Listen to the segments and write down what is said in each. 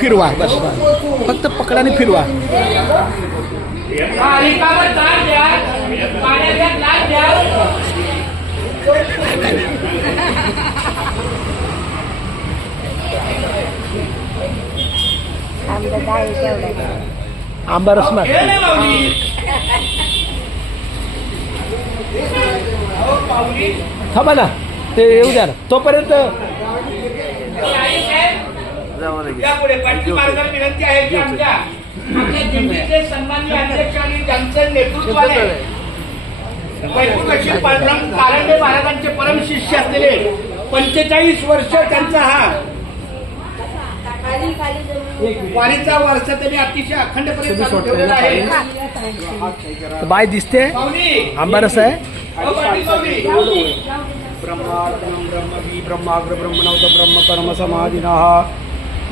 फिरवा, बस फक्त पकडा आणि फिरवा. आंबा रसना थांबा ना, ते येऊ द्या ना तोपर्यंत. यापुढे पाटील मार्गाला विनंती आहे की आमच्या दिंडीचे सन्माननीय अध्यक्ष आणि ज्यांचं नेतृत्व आहे वैकुंठ पांडुरंग कारंडे महाराजांचे परम शिष्य असलेले 45 वर्ष त्यांचा हा वारीचा वारसा त्यांनी अतिशय अखंडपणे चालू ठेवलेला आहे. बाय दिसते आंबा रस आहे. ब्रह्मार्पणं ब्रह्मवी ब्रह्माग्र ब्रह्मणवत ब्रह्म कर्म समाधिनः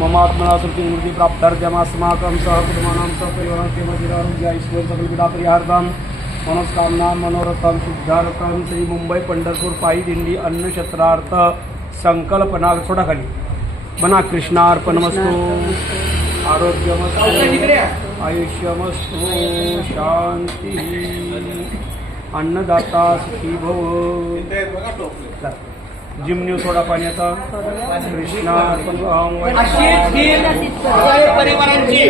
ममात्मना श्रुतिमूर्ति प्राप्तार्थ्यमस्माकं सहकुटुम्बानां सपरिवाराणां मदिरारोग्य ऐश्वर्य सकलविदापरिहार्थं मनोस्कामनां मनोरथं शुद्धार्थं श्री मुंबई पंढरपूर पायी दिंडी अन्नक्षत्रार्थ संकल्पना थोडा खाली मना कृष्णार्पणमस्तु आरोग्यमस्तु आयुष्यमस्तु शांती अन्नदाता सुखी भव. जिमनी थोडा पाण्याचा परिवारांची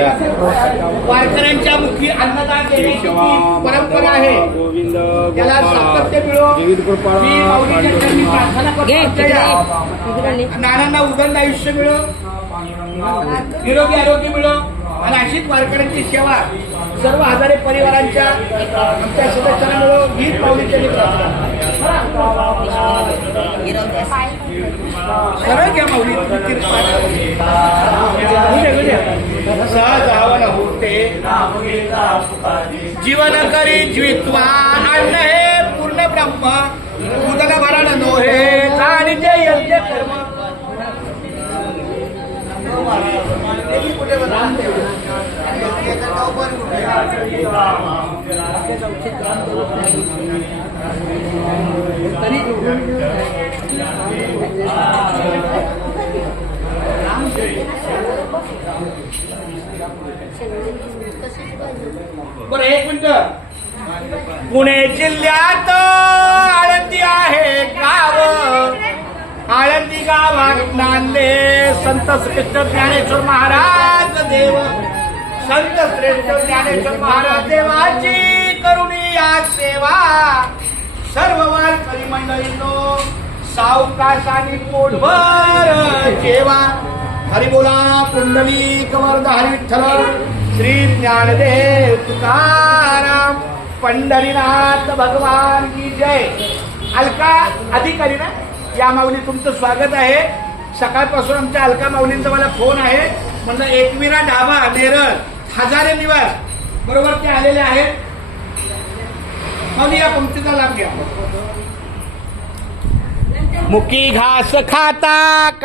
वारकऱ्यांच्या मुखी अन्नदान देण्याची परंपरा आहे. गोविंद त्याला सातत्य मिळो. नानांना उदंड आयुष्य मिळो, निरोगी आरोग्य मिळो आणि अशीच वारकऱ्यांची सेवा सर्व हजारे परिवारांच्या आमच्या सदस्यांना मिळो ही पावलीच्या सरळ घ्या माऊली. सहज आवन होते जीवन करी जीवित्वा अन्न हे पूर्ण ब्रह्म उदन भरण नोहे जाणीचे यज्ञ कर्म. बरं एक मिनिट. पुणे जिल्ह्यात आळंदी आहे गाव. आळंदी गावात नांदले संत श्रेष्ठ ज्ञानेश्वर महाराज देव. संत श्रेष्ठ ज्ञानेश्वर महाराज देवाची करुणी या सेवा. सर्व वारकरी मंडळींनो सावकाशाने पोटभर जेवा. हरी बोला पुंडलिक वरद हरी विठ्ठल श्री ज्ञानदेव तुकाराम पंढरीनाथ भगवान की जय. अलका अधिकारी ना या माऊली तुमचं स्वागत आहे. सकाळपासून आमच्या अलका माऊलींचा मला फोन आहे. म्हणलं एकविरा ढाबा नेरळ हजारे निवास बरोबर ते आलेले आहेत. माऊली या पंक्तीचा लाभ घ्या. मुकी घास खाता